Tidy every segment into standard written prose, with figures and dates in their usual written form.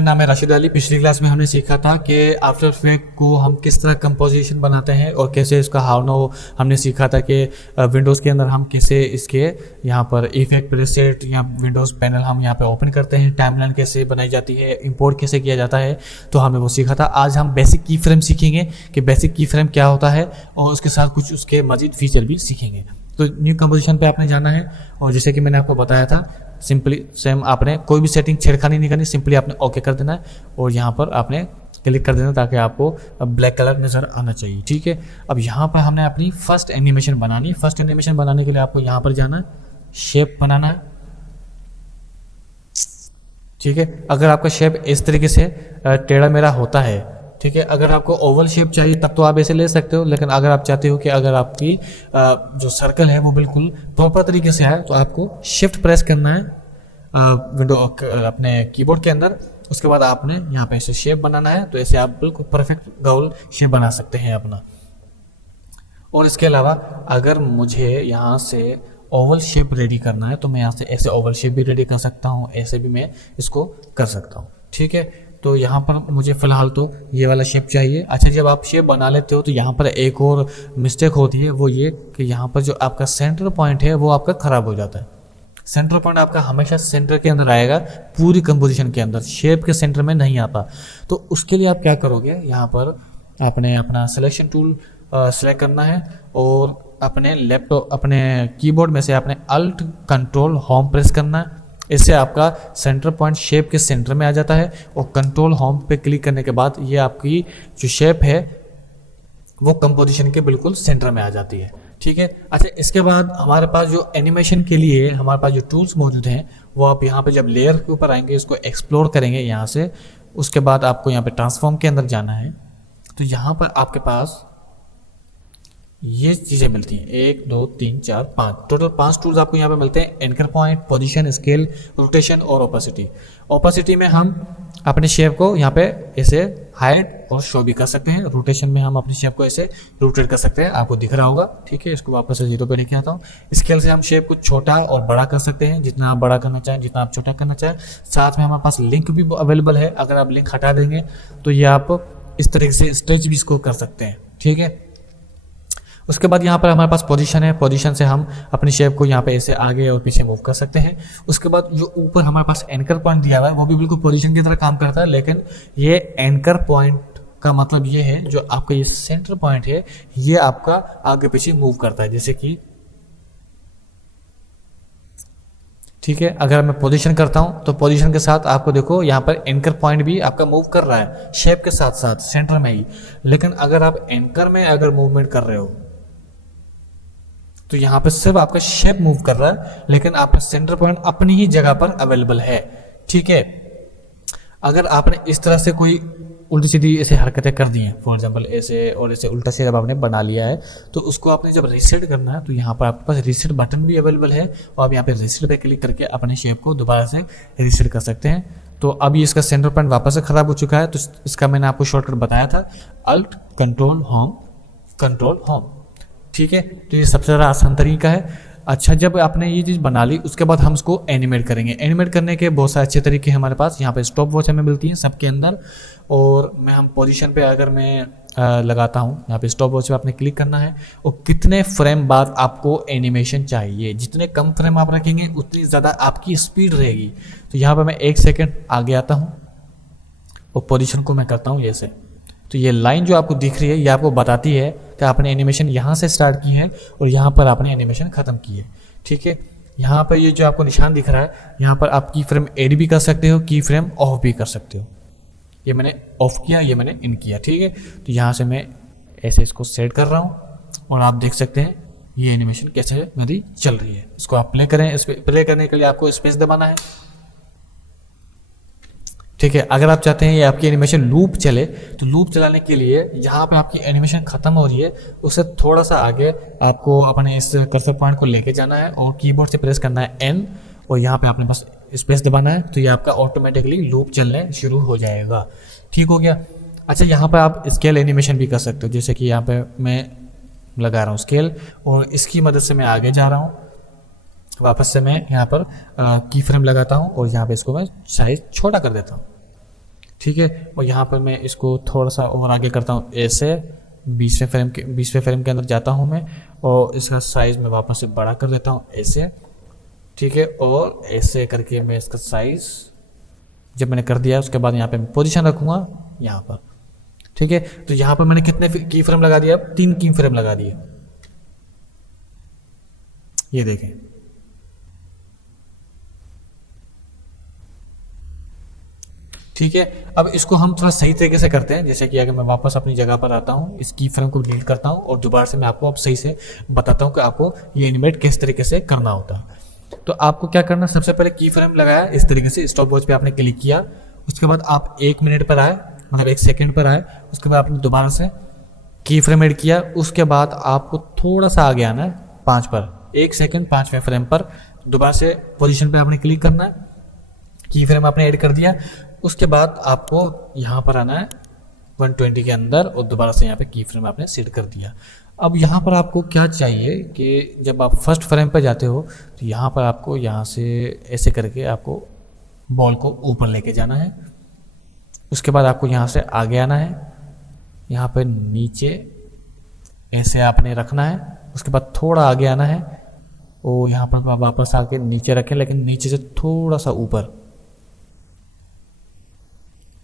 मेरा नाम है राशिद अली। पिछली क्लास में हमने सीखा था कि आफ्टर इफेक्ट को हम किस तरह कंपोजिशन बनाते हैं और कैसे इसका हाउ नो हमने सीखा था कि विंडोज़ के अंदर हम कैसे इसके यहाँ पर इफेक्ट प्रीसेट या विंडोज़ पैनल हम यहाँ पे ओपन करते हैं, टाइमलाइन कैसे बनाई जाती है, इंपोर्ट कैसे किया जाता है, तो हमने वो सीखा था। आज हम बेसिक की फ्रेम सीखेंगे कि बेसिक की फ्रेम क्या होता है और उसके साथ कुछ उसके मज़ीद फीचर भी सीखेंगे। तो न्यू कंपोजिशन पे आपने जाना है और जैसे कि मैंने आपको बताया था सिंपली सेम आपने कोई भी सेटिंग छेड़खानी नहीं करनी, सिंपली आपने ओके कर देना है और यहाँ पर आपने क्लिक कर देना ताकि आपको ब्लैक कलर नज़र आना चाहिए। ठीक है, अब यहाँ पर हमने अपनी फर्स्ट एनिमेशन बनानी है। फर्स्ट एनिमेशन बनाने के लिए आपको यहाँ पर जाना है, शेप बनाना है। ठीक है, अगर आपका शेप इस तरीके से टेढ़ा मेढ़ा होता है, ठीक है, अगर आपको ओवल शेप चाहिए तब तो आप ऐसे ले सकते हो, लेकिन अगर आप चाहते हो कि अगर आपकी जो सर्कल है वो बिल्कुल प्रॉपर तरीके से आए तो आपको शिफ्ट प्रेस करना है विंडो अपने कीबोर्ड के अंदर। उसके बाद आपने यहाँ पे ऐसे शेप बनाना है, तो ऐसे आप बिल्कुल परफेक्ट गोल शेप बना सकते हैं अपना। और इसके अलावा अगर मुझे यहाँ से ओवल शेप रेडी करना है तो मैं यहाँ से ऐसे ओवल शेप भी रेडी कर सकता हूँ, ऐसे भी मैं इसको कर सकता हूँ। ठीक है, तो यहाँ पर मुझे फ़िलहाल तो ये वाला शेप चाहिए। अच्छा, जब आप शेप बना लेते हो तो यहाँ पर एक और मिस्टेक होती है, वो ये कि यहाँ पर जो आपका सेंटर पॉइंट है वो आपका ख़राब हो जाता है। सेंटर पॉइंट आपका हमेशा सेंटर के अंदर आएगा, पूरी कंपोजिशन के अंदर, शेप के सेंटर में नहीं आता। तो उसके लिए आप क्या करोगे, यहाँ पर आपने अपना सिलेक्शन टूल सेलेक्ट करना है और अपने लैपटॉप अपने कीबोर्ड में से आपने अल्ट कंट्रोल होम प्रेस करना है। इससे आपका सेंटर पॉइंट शेप के सेंटर में आ जाता है और कंट्रोल होम पे क्लिक करने के बाद ये आपकी जो शेप है वो कंपोजिशन के बिल्कुल सेंटर में आ जाती है। ठीक है, अच्छा, इसके बाद हमारे पास जो एनिमेशन के लिए हमारे पास जो टूल्स मौजूद हैं वो आप यहाँ पे जब लेयर के ऊपर आएंगे इसको एक्सप्लोर करेंगे यहाँ से। उसके बाद आपको यहाँ पे ट्रांसफॉर्म के अंदर जाना है, तो यहाँ पर आपके पास ये चीज़ें मिलती हैं, 1 2 3 4 5, टोटल 5 टूल्स आपको यहाँ पे मिलते हैं। Anchor point, position, scale, rotation और ओपेसिटी। ओपेसिटी में हम अपने शेप को यहाँ पे ऐसे हाइड और शो भी कर सकते हैं। रोटेशन में हम अपने शेप को ऐसे रोटेट कर सकते हैं, आपको दिख रहा होगा। ठीक है, इसको वापस से 0 पे लेके आता हूँ। स्केल से हम शेप को छोटा और बड़ा कर सकते हैं, जितना आप बड़ा करना चाहें, जितना आप छोटा करना चाहें। साथ में हमारे पास लिंक भी अवेलेबल है, अगर आप लिंक हटा देंगे तो ये आप इस तरीके से स्ट्रेच भी इसको कर सकते हैं। ठीक है, उसके बाद यहाँ पर हमारे पास पोजीशन है। पोजीशन से हम अपनी शेप को यहाँ पे ऐसे आगे और पीछे मूव कर सकते हैं। उसके बाद जो ऊपर हमारे पास एंकर पॉइंट दिया हुआ है वो भी बिल्कुल पोजीशन की तरह काम करता है, लेकिन ये एंकर पॉइंट का मतलब ये है जो आपका ये सेंटर पॉइंट है ये आपका आगे पीछे मूव करता है, जैसे कि ठीक है, अगर मैं पोजीशन करता हूं तो पोजीशन के साथ आपको देखो यहाँ पर एंकर पॉइंट भी आपका मूव कर रहा है शेप के साथ साथ सेंटर में ही। लेकिन अगर आप एंकर में अगर मूवमेंट कर रहे हो तो यहाँ पे सिर्फ आपका शेप मूव कर रहा है, लेकिन आपका सेंटर पॉइंट अपनी ही जगह पर अवेलेबल है। ठीक है, अगर आपने इस तरह से कोई उल्टी सीधी ऐसे हरकतें कर दी हैं, फॉर एग्जांपल ऐसे और ऐसे उल्टा सीधा आपने बना लिया है, तो उसको आपने जब रीसेट करना है तो यहाँ पर आपके पास रीसेट बटन भी अवेलेबल है और आप यहाँ पे रीसेट पे क्लिक करके अपने शेप को दोबारा से रीसेट कर सकते हैं। तो अभी इसका सेंटर पॉइंट वापस से खराब हो चुका है, तो इसका मैंने आपको शॉर्टकट बताया था, alt control home, control home. ठीक है, तो ये सबसे ज़्यादा आसान तरीका है। अच्छा, जब आपने ये चीज़ बना ली उसके बाद हम इसको एनिमेट करेंगे। एनिमेट करने के बहुत सारे अच्छे तरीके हैं हमारे पास। यहाँ पे स्टॉप वॉच हमें मिलती है सबके अंदर, और मैं हम पोजीशन पे अगर मैं लगाता हूँ, यहाँ पे स्टॉप वॉच पे आपने क्लिक करना है और कितने फ्रेम बाद आपको एनिमेशन चाहिए। जितने कम फ्रेम आप रखेंगे उतनी ज़्यादा आपकी स्पीड रहेगी। तो यहाँ पर मैं 1 सेकेंड आगे आता हूँ और पोजीशन को मैं करता हूँ ऐसे। तो ये लाइन जो आपको दिख रही है ये आपको बताती है कि आपने एनिमेशन यहाँ से स्टार्ट की है और यहाँ पर आपने एनिमेशन ख़त्म की है। ठीक है, यहाँ पर ये जो आपको निशान दिख रहा है यहाँ पर आप की फ्रेम ऐड भी कर सकते हो, की फ्रेम ऑफ भी कर सकते हो। ये मैंने ऑफ किया, ये मैंने इन किया। ठीक है, तो यहाँ से मैं ऐसे इसको सेट कर रहा हूँ और आप देख सकते हैं ये एनिमेशन कैसे मेरी चल रही है। इसको आप प्ले करें, इस प्ले करने के लिए आपको स्पेस दबाना है। ठीक है, अगर आप चाहते हैं ये आपकी एनिमेशन लूप चले तो लूप चलाने के लिए जहाँ पे आपकी एनिमेशन खत्म हो रही है उससे थोड़ा सा आगे आपको अपने इस कर्सर पॉइंट को लेके जाना है और कीबोर्ड से प्रेस करना है N और यहाँ पे आपने बस स्पेस दबाना है, तो ये आपका ऑटोमेटिकली लूप चलने शुरू हो जाएगा। ठीक हो गया। अच्छा, यहाँ पर आप स्केल एनिमेशन भी कर सकते हो, जैसे कि यहाँ पे मैं लगा रहा हूँ स्केल और इसकी मदद से मैं आगे जा रहा हूँ। वापस से मैं यहाँ पर की फ्रेम लगाता हूँ और यहाँ पे इसको मैं साइज छोटा कर देता हूँ। ठीक है। और यहाँ पर मैं इसको थोड़ा सा और आगे करता हूँ ऐसे, 20वें फ्रेम के अंदर जाता हूँ मैं, और इसका साइज़ मैं वापस से बड़ा कर देता हूँ ऐसे, ठीक है। और ऐसे करके मैं इसका साइज़ जब मैंने कर दिया उसके बाद यहाँ पे मैं पोजीशन रखूँगा यहाँ पर, ठीक है। तो यहाँ पर मैंने कितने की फ्रेम लगा दिया, अब 3 की फ्रेम लगा दिए, ये देखें। ठीक है। अब इसको हम थोड़ा सही तरीके से करते हैं, जैसे कि अगर मैं वापस अपनी जगह पर आता हूँ, इस की फ्रेम को डिलीट करता हूँ और दोबारा से मैं आपको अब सही से बताता हूँ कि आपको ये एनिमेट किस तरीके से करना होता है। तो आपको क्या करना है, सबसे पहले की फ्रेम लगाया इस तरीके से, स्टॉप वॉच पे आपने क्लिक किया, उसके बाद आप 1 मिनट पर आए, मतलब 1 सेकेंड पर आए, उसके बाद आपने दोबारा से की फ्रेम ऐड किया, उसके बाद आपको थोड़ा सा आगे आना है 5 पर, 1 सेकेंड 5वें फ्रेम पर दोबारा से पोजीशन पे आपने क्लिक करना है, की फ्रेम आपने ऐड कर दिया, उसके बाद आपको यहाँ पर आना है 120 के अंदर और दोबारा से यहाँ पे की फ्रेम आपने सेट कर दिया। अब यहाँ पर आपको क्या चाहिए कि जब आप फर्स्ट फ्रेम पर जाते हो तो यहाँ पर आपको यहाँ से ऐसे करके आपको बॉल को ऊपर लेके जाना है, उसके बाद आपको यहाँ से आगे आना है, यहाँ पर नीचे ऐसे आपने रखना है, उसके बाद थोड़ा आगे आना है और यहाँ पर वापस आके नीचे रखें, लेकिन नीचे से थोड़ा सा ऊपर,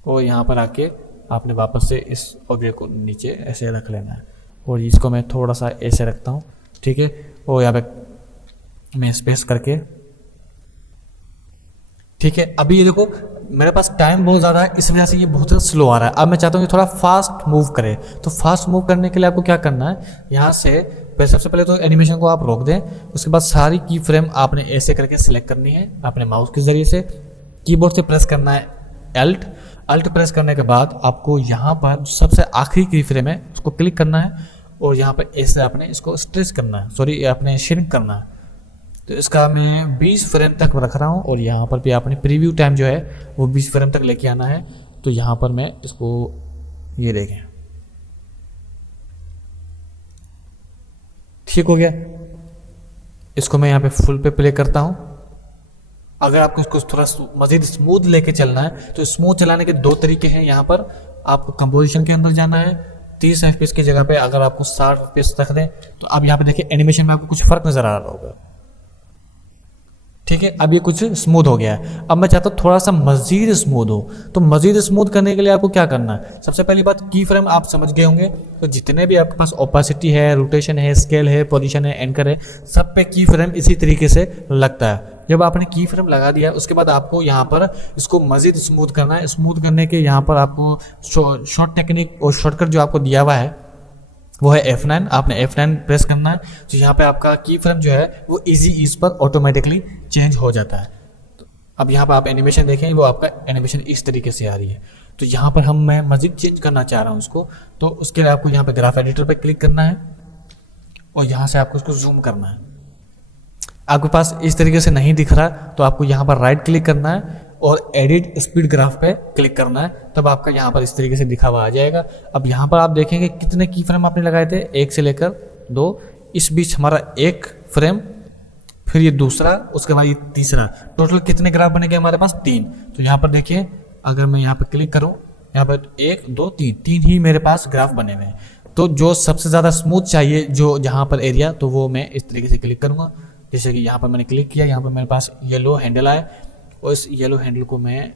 और यहाँ पर आके आपने वापस से इस ऑब्जेक्ट को नीचे ऐसे रख लेना है, और इसको मैं थोड़ा सा ऐसे रखता हूँ, ठीक है। और यहाँ पे मैं स्पेस करके, ठीक है। अभी ये देखो मेरे पास टाइम बहुत ज़्यादा है, इस वजह से ये बहुत ज़्यादा स्लो आ रहा है। अब मैं चाहता हूँ कि थोड़ा फास्ट मूव करे, तो फास्ट मूव करने के लिए आपको क्या करना है, यहाँ से सबसे पहले तो एनिमेशन को आप रोक दें, उसके बाद सारी की फ्रेम आपने ऐसे करके सिलेक्ट करनी है अपने माउस के ज़रिए से, कीबोर्ड से प्रेस करना है अल्ट प्रेस करने के बाद आपको यहाँ पर सबसे आखिरी की फ्रेम है उसको क्लिक करना है और यहाँ पर ऐसे आपने इसको स्ट्रेच करना है, सॉरी आपने श्रिंक करना है। तो इसका मैं 20 फ्रेम तक रख रहा हूँ और यहाँ पर भी आपने प्रीव्यू टाइम जो है वो 20 फ्रेम तक लेके आना है। तो यहाँ पर मैं इसको, ये देखें, ठीक हो गया। इसको मैं यहाँ पे फुल पे प्ले करता हूँ। अगर आपको इसको थोड़ा मजीद स्मूथ लेके चलना है तो स्मूथ चलाने के 2 तरीके हैं। यहाँ पर आपको कंपोजिशन के अंदर जाना है, 30 FPS की जगह पे अगर आपको 60 FPS रख दें तो अब यहाँ पे देखिए एनिमेशन में आपको कुछ फर्क नजर आ रहा होगा, ठीक है। अब ये कुछ स्मूथ हो गया है। अब मैं चाहता हूँ थोड़ा सा मजीद स्मूथ हो, तो मजीद स्मूथ करने के लिए आपको क्या करना है, सबसे पहली बात की फ्रेम आप समझ गए होंगे, तो जितने भी आपके पास ओपेसिटी है, रोटेशन है, स्केल है, पोजीशन है, एंकर है, सब पे की फ्रेम इसी तरीके से लगता है। जब आपने की फ्रेम लगा दिया उसके बाद आपको यहाँ पर इसको मजीद स्मूथ करना है। स्मूथ करने के यहाँ पर आपको शॉर्ट टेक्निक और शॉर्टकट जो आपको दिया हुआ है वो है F9, आपने F9 प्रेस करना है, तो यहाँ पे आपका की फ्रेम जो है वो इजी ईज पर ऑटोमेटिकली चेंज हो जाता है। तो अब यहाँ पर आप एनिमेशन देखें, वो आपका एनिमेशन इस तरीके से आ रही है। तो यहाँ पर मैं मजीद चेंज करना चाह रहा हूँ उसको, तो उसके लिए आपको यहाँ पे ग्राफ एडिटर पे क्लिक करना है और यहाँ से आपको उसको जूम करना है। आपके पास इस तरीके से नहीं दिख रहा तो आपको यहाँ पर राइट क्लिक करना है और एडिट स्पीड ग्राफ पे क्लिक करना है, तब आपका यहाँ पर इस तरीके से दिखा हुआ आ जाएगा। अब यहाँ पर आप देखेंगे कितने की फ्रेम आपने लगाए थे, 1 से लेकर 2, इस बीच हमारा 1 फ्रेम, फिर ये दूसरा, उसके बाद ये तीसरा, टोटल कितने ग्राफ बनेंगे हमारे पास 3। तो यहाँ पर देखिए अगर मैं यहाँ पर क्लिक करूँ, यहाँ पर 1 2 3 ही मेरे पास ग्राफ बने हुए हैं। तो जो सबसे ज़्यादा स्मूथ चाहिए जो जहाँ पर एरिया, तो वो मैं इस तरीके से क्लिक करूँगा। जैसे कि यहाँ पर मैंने क्लिक किया, यहाँ पर मेरे पास येलो हैंडल आया और इस येलो हैंडल को मैं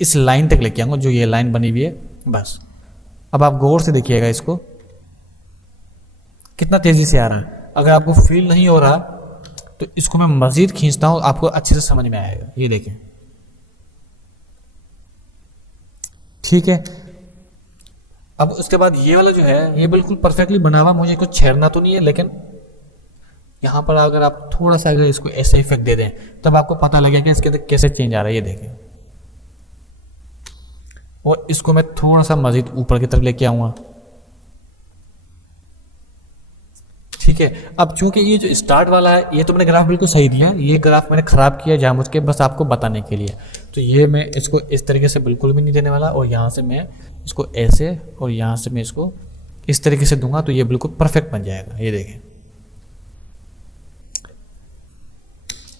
इस लाइन तक लेके आऊँगा जो ये लाइन बनी हुई है, बस। अब आप गौर से देखिएगा इसको कितना तेज़ी से आ रहा है। अगर आपको फील नहीं हो रहा तो इसको मैं मज़ीद खींचता हूँ, आपको अच्छे से समझ में आएगा। ये देखें, ठीक है। अब उसके बाद ये वाला जो है ये बिल्कुल परफेक्टली बना हुआ, मुझे कुछ छेड़ना तो नहीं है, लेकिन यहाँ पर अगर आप थोड़ा सा अगर इसको ऐसे इफेक्ट दे दें तब आपको पता लगेगा कि इसके अंदर कैसे चेंज आ रहा है। ये देखें, और इसको मैं थोड़ा सा मजीद ऊपर की तरफ लेके आऊँगा, ठीक है। अब चूंकि ये जो स्टार्ट वाला है ये तो मैंने ग्राफ बिल्कुल सही दिया, ये ग्राफ मैंने ख़राब किया जानबूझ के, बस आपको बताने के लिए। तो ये मैं इसको इस तरीके से बिल्कुल भी नहीं देने वाला, और यहाँ से मैं इसको ऐसे और यहाँ से मैं इसको इस तरीके से दूंगा तो ये बिल्कुल परफेक्ट बन जाएगा। ये देखें,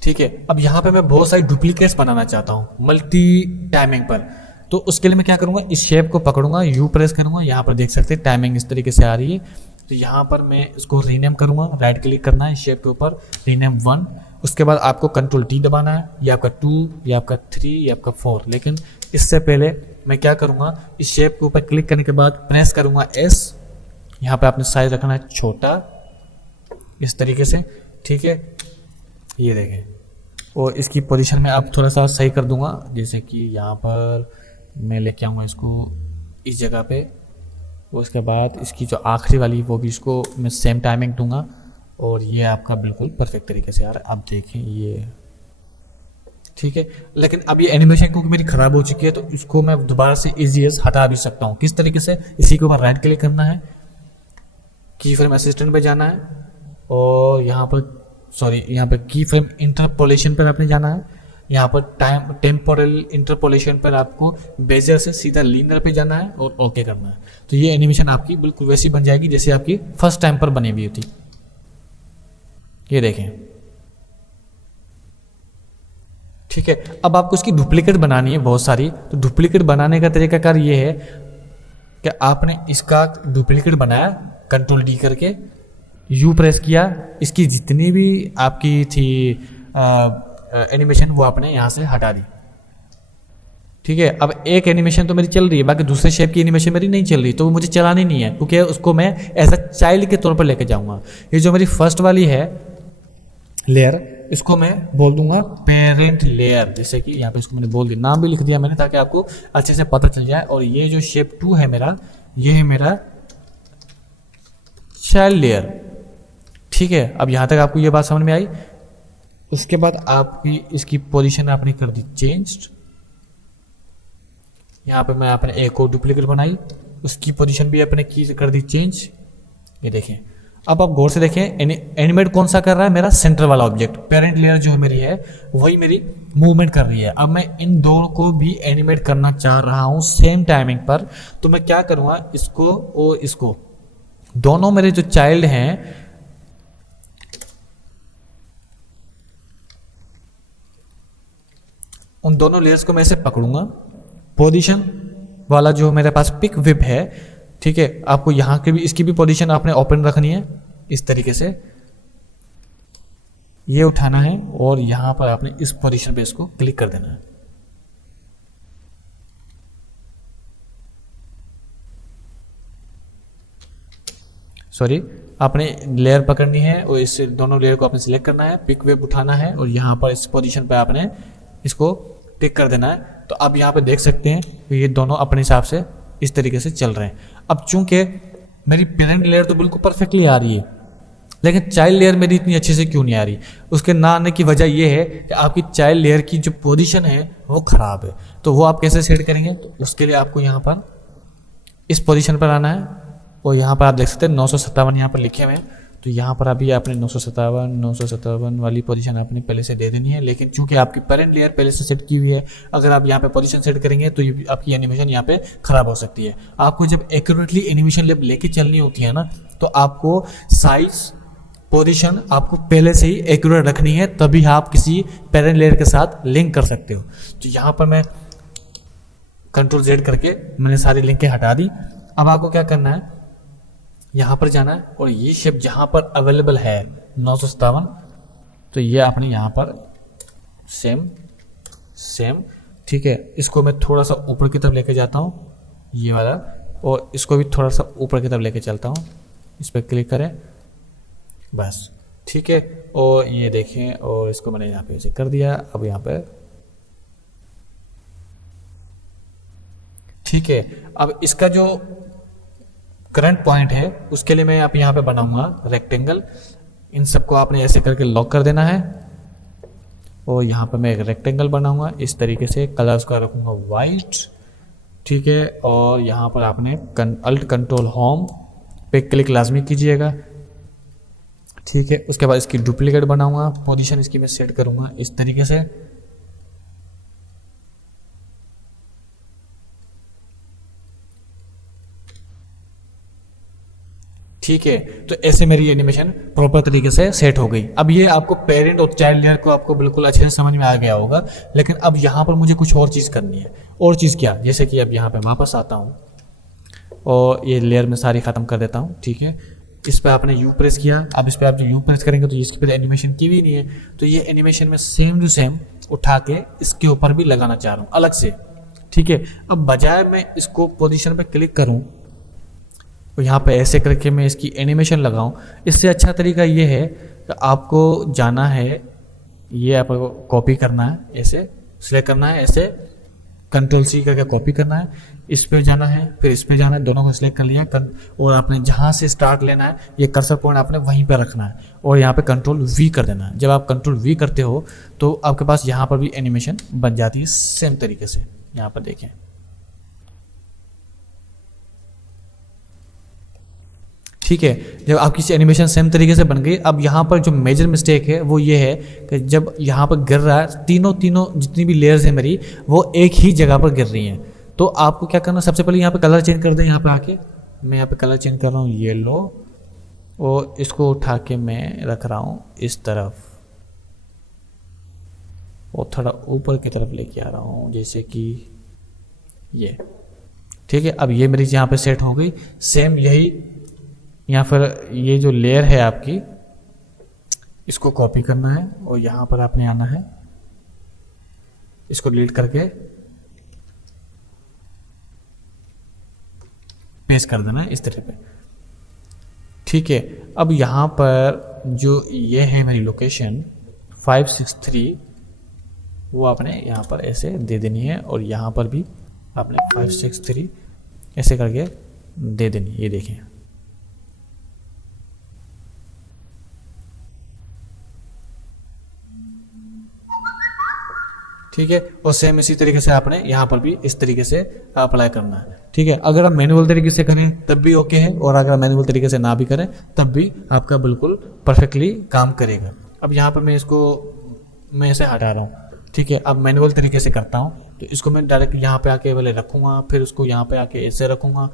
ठीक है। अब यहाँ पे मैं बहुत सारी डुप्लीकेट्स बनाना चाहता हूँ मल्टी टाइमिंग पर, तो उसके लिए मैं क्या करूँगा, इस शेप को पकड़ूंगा, यू प्रेस करूँगा, यहाँ पर देख सकते हैं टाइमिंग इस तरीके से आ रही है। तो यहाँ पर मैं इसको रीनेम करूँगा, राइट क्लिक करना है शेप के ऊपर, रीनेम 1। उसके बाद आपको कंट्रोल टी दबाना है, ये आपका 2, ये आपका 3, ये आपका 4। लेकिन इससे पहले मैं क्या करूँगा, इस शेप के ऊपर क्लिक करने के बाद प्रेस करूँगा एस। यहाँ पे आपने साइज रखना है छोटा इस तरीके से, ठीक है, ये देखें। और इसकी पोजीशन में अब थोड़ा सा सही कर दूंगा, जैसे कि यहाँ पर मैं लेके आऊँगा इसको इस जगह पे। उसके बाद इसकी जो आखिरी वाली वो भी इसको मैं सेम टाइमिंग दूंगा, और ये आपका बिल्कुल परफेक्ट तरीके से आ रहा है। आप देखें ये, ठीक है। लेकिन अब ये एनिमेशन क्योंकि मेरी ख़राब हो चुकी है, तो इसको मैं दोबारा से इजीएस हटा भी सकता हूँ। किस तरीके से, इसी के ऊपर राइट क्लिक करना है, की फ्रेम असिस्टेंट पे जाना है, और यहाँ पर यहाँ पे की फ्रेम इंटरपोलेशन पर आपने जाना है। यहाँ पर टाइम टेम्पोरल इंटरपोलेशन पर आपको बेजर से सीधा लीनर पे जाना है और ओके करना है। तो ये एनिमेशन आपकी बिल्कुल वैसी बन जाएगी जैसे आपकी फर्स्ट टाइम पर बनी हुई थी। ये देखें, ठीक है। अब आपको इसकी डुप्लीकेट बनानी है बहुत सारी। तो डुप्लीकेट बनाने का तरीकाकार ये है कि आपने इसका डुप्लीकेट बनाया, कंट्रोल डी करके यू प्रेस किया, इसकी जितनी भी आपकी थी एनिमेशन वो आपने यहाँ से हटा दी, ठीक है। अब एक एनिमेशन तो मेरी चल रही है, बाकी दूसरे शेप की एनिमेशन मेरी नहीं चल रही, तो वो मुझे चलानी नहीं है, क्योंकि उसको मैं एज अ चाइल्ड के तौर पर लेके जाऊंगा। ये जो मेरी फर्स्ट वाली है लेयर, इसको मैं बोल दूंगा पेरेंट लेयर, जैसे कि यहाँ पे इसको मैंने बोल दिया, नाम भी लिख दिया मैंने ताकि आपको अच्छे से पता चल जाए। और ये जो शेप 2 है मेरा, ये है मेरा चाइल्ड लेयर, ठीक है। अब यहाँ तक आपको ये बात समझ में आई। उसके बाद आपकी इसकी पोजीशन आपने कर दी चेंज्ड। यहाँ पे मैं आपने एक और डुप्लीकेट बनाई, उसकी पोजीशन भी आपने की कर दी चेंज। ये देखें, अब आप गौर से देखें, एनिमेट कौन सा कर रहा है, मेरा सेंटर वाला ऑब्जेक्ट। पेरेंट लेयर जो मेरी है वही मेरी मूवमेंट कर रही है। अब मैं इन दोनों को भी एनिमेट करना चाह रहा हूँ सेम टाइमिंग पर, तो मैं क्या करूँगा, इसको और इसको, दोनों मेरे जो चाइल्ड हैं, उन दोनों लेयर्स को मैं ऐसे पकड़ूंगा। पोजीशन वाला जो मेरे पास पिक विप है, ठीक है, आपको यहाँ की भी इसकी भी पोजीशन आपने ओपन रखनी है इस तरीके से, ये उठाना है और यहाँ पर आपने इस पोजीशन पे इसको क्लिक कर देना है। सॉरी, आपने लेयर पकड़नी है और इस दोनों लेयर को आपने सिलेक्ट करना है, पिक वेब उठाना है और यहाँ पर इस पोजीशन पे आपने इसको टिक कर देना है। तो अब यहाँ पे देख सकते हैं कि ये दोनों अपने हिसाब से इस तरीके से चल रहे हैं। अब चूंकि मेरी पेरेंट लेयर तो बिल्कुल परफेक्टली आ रही है, लेकिन चाइल्ड लेयर मेरी इतनी अच्छे से क्यों नहीं आ रही, उसके ना आने की वजह यह है कि आपकी चाइल्ड लेयर की जो पोजीशन है वो ख़राब है। तो वो आप कैसे सेट करेंगे, तो उसके लिए आपको यहाँ पर इस पोजीशन पर आना है और यहाँ पर आप देख सकते हैं 957 यहाँ पर लिखे हुए हैं। तो यहाँ पर अभी आपने 957 वाली पोजीशन आपने पहले से दे देनी है। लेकिन चूंकि आपकी पेरेंट लेयर पहले से सेट की हुई है, अगर आप यहाँ पे पोजीशन सेट करेंगे तो आपकी एनिमेशन यहाँ पे खराब हो सकती है। आपको जब एक्यूरेटली एनिमेशन लेके चलनी होती है ना, तो आपको साइज पोजीशन आपको पहले से ही एक्यूरेट रखनी है, तभी आप किसी पेरेंट लेयर के साथ लिंक कर सकते हो। तो यहाँ पर मैं कंट्रोल Z करके मैंने सारी लिंकें हटा दी। अब आपको क्या करना है, यहाँ पर जाना है और ये शेप जहाँ पर अवेलेबल है 957, तो ये आपने यहाँ पर सेम ठीक है, इसको मैं थोड़ा सा ऊपर की तरफ लेके जाता हूँ ये वाला, और इसको भी थोड़ा सा ऊपर की तरफ लेके चलता हूँ। इस पर क्लिक करें बस, ठीक है। और ये देखें, और इसको मैंने यहाँ पे ऐसे कर दिया। अब यहाँ पे ठीक है। अब इसका जो करंट पॉइंट है उसके लिए मैं आप यहाँ पे बनाऊंगा रेक्टेंगल। इन सबको आपने ऐसे करके लॉक कर देना है और यहाँ पे मैं एक रेक्टेंगल बनाऊंगा इस तरीके से, कलर उसका रखूंगा वाइट, ठीक है। और यहाँ पर आपने अल्ट कंट्रोल होम पे क्लिक लाजमी कीजिएगा, ठीक है। उसके बाद इसकी डुप्लीकेट बनाऊंगा, पोजीशन इसकी मैं सेट करूंगा इस तरीके से, ठीक है। तो ऐसे मेरी एनिमेशन प्रॉपर तरीके से सेट हो गई। अब ये आपको पेरेंट और चाइल्ड लेयर को आपको बिल्कुल अच्छे से समझ में आ गया होगा, लेकिन अब यहाँ पर मुझे कुछ और चीज़ करनी है। और चीज़ क्या, जैसे कि अब यहाँ पे वापस आता हूँ और ये लेयर में सारी ख़त्म कर देता हूँ, ठीक है। इस पर आपने यू प्रेस किया, अब इस पर आप जो यू प्रेस करेंगे तो इसके पर एनिमेशन की भी नहीं है, तो ये एनिमेशन में सेम टू सेम उठा के इसके ऊपर भी लगाना चाह रहा हूँ अलग से, ठीक है। अब बजाय मैं इसको पोजीशन पे क्लिक करूँ और यहाँ पे ऐसे करके मैं इसकी एनिमेशन लगाऊं, इससे अच्छा तरीका ये है कि आपको जाना है, ये आपको कॉपी करना है, ऐसे सिलेक्ट करना है, ऐसे कंट्रोल सी करके कॉपी करना है, इस पे जाना है, फिर इस पे जाना है, दोनों को सिलेक्ट कर लिया और आपने जहाँ से स्टार्ट लेना है ये कर्सर पॉइंट आपने वहीं पे रखना है और यहाँ पे कंट्रोल वी कर देना है। जब आप कंट्रोल वी करते हो तो आपके पास यहाँ पर भी एनिमेशन बन जाती है सेम तरीके से। यहाँ पर देखें, ठीक है। जब आपकी एनिमेशन सेम तरीके से बन गई, अब यहाँ पर जो मेजर मिस्टेक है वो ये है कि जब यहाँ पर गिर रहा है, तीनों जितनी भी लेयर्स है मेरी वो एक ही जगह पर गिर रही हैं। तो आपको क्या करना, सबसे पहले यहाँ पे कलर चेंज कर दें। यहाँ पे आके मैं यहाँ पे कलर चेंज कर रहा हूँ येलो, और इसको उठा के मैं रख रहा हूँ इस तरफ और थोड़ा ऊपर की तरफ लेके आ रहा हूँ, जैसे कि ये, ठीक है। अब ये मेरी यहाँ पे सेट हो गई। सेम यही या फिर ये जो लेयर है आपकी, इसको कॉपी करना है और यहाँ पर आपने आना है, इसको डिलीट करके पेस्ट कर देना है इस तरह पे, ठीक है। अब यहाँ पर जो ये है मेरी लोकेशन 563, वो आपने यहाँ पर ऐसे दे देनी है और यहाँ पर भी आपने 563 ऐसे करके दे देनी है। ये देखें, ठीक है। और सेम इसी तरीके से आपने यहाँ पर भी इस तरीके से अप्लाई करना है, ठीक है। अगर आप मैनुअल तरीके से करें तब भी ओके है, और अगर मैनुअल तरीके से ना भी करें तब भी आपका बिल्कुल परफेक्टली काम करेगा। अब यहाँ पर मैं इसे हटा रहा हूँ, ठीक है। अब मैनुअल तरीके से करता हूँ तो इसको मैं डायरेक्ट यहाँ पे आके पहले रखूँगा, फिर उसको यहाँ पे आके ऐसे रखूँगा,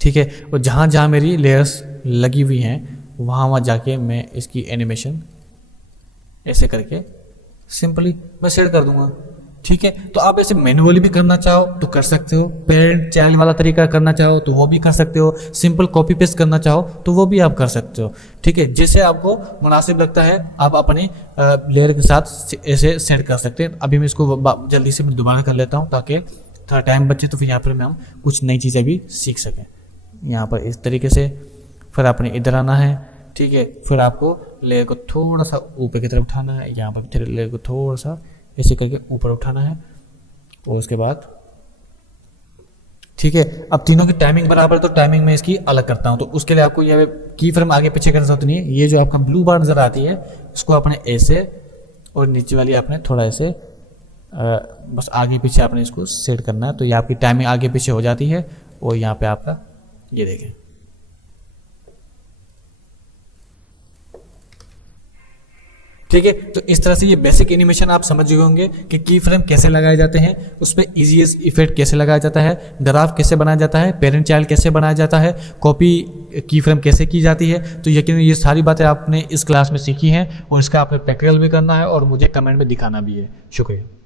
ठीक है। और जहाँ जहाँ मेरी लेयर्स लगी हुई हैं वहाँ जाके मैं इसकी एनिमेशन ऐसे करके सिंपली मैं सेट कर दूंगा, ठीक है। तो आप ऐसे मैनुअली भी करना चाहो तो कर सकते हो, पेरेंट चाइल्ड वाला तरीका करना चाहो तो वो भी कर सकते हो, सिंपल कॉपी पेस्ट करना चाहो तो वो भी आप कर सकते हो, ठीक है। जैसे आपको मुनासिब लगता है आप अपने लेयर के साथ ऐसे सेट कर सकते हैं। अभी मैं इसको जल्दी से मैं दोबारा कर लेता हूँ ताकि थोड़ा टाइम बचे, तो फिर यहाँ पर हम कुछ नई चीज़ें भी सीख सकें। यहाँ पर इस तरीके से फिर आपने इधर आना है, ठीक है। फिर आपको लेयर को थोड़ा सा ऊपर की तरफ उठाना है, यहाँ पर फिर लेयर को थोड़ा सा ऐसे करके ऊपर उठाना है और उसके बाद, ठीक है। अब तीनों की टाइमिंग बराबर, तो टाइमिंग में इसकी अलग करता हूँ। तो उसके लिए आपको ये की फ्रेम आगे पीछे करना जरूरत नहीं है। ये जो आपका ब्लू बार नज़र आती है इसको आपने ऐसे और नीचे वाली आपने थोड़ा ऐसे बस आगे पीछे आपने इसको सेट करना है, तो ये आपकी टाइमिंग आगे पीछे हो जाती है। और यहाँ पे आपका ये देखें, ठीक है। तो इस तरह से ये बेसिक एनिमेशन आप समझ गए होंगे कि की फ्रेम कैसे लगाए जाते हैं, उसमें इजीएस्ट इफेक्ट कैसे लगाया जाता है, ग्राफ कैसे बनाया जाता है, पेरेंट चाइल्ड कैसे बनाया जाता है, कॉपी की फ्रेम कैसे की जाती है। तो यकीन ये सारी बातें आपने इस क्लास में सीखी हैं और इसका आपने प्रैक्टिकल भी करना है और मुझे कमेंट में दिखाना भी है। शुक्रिया।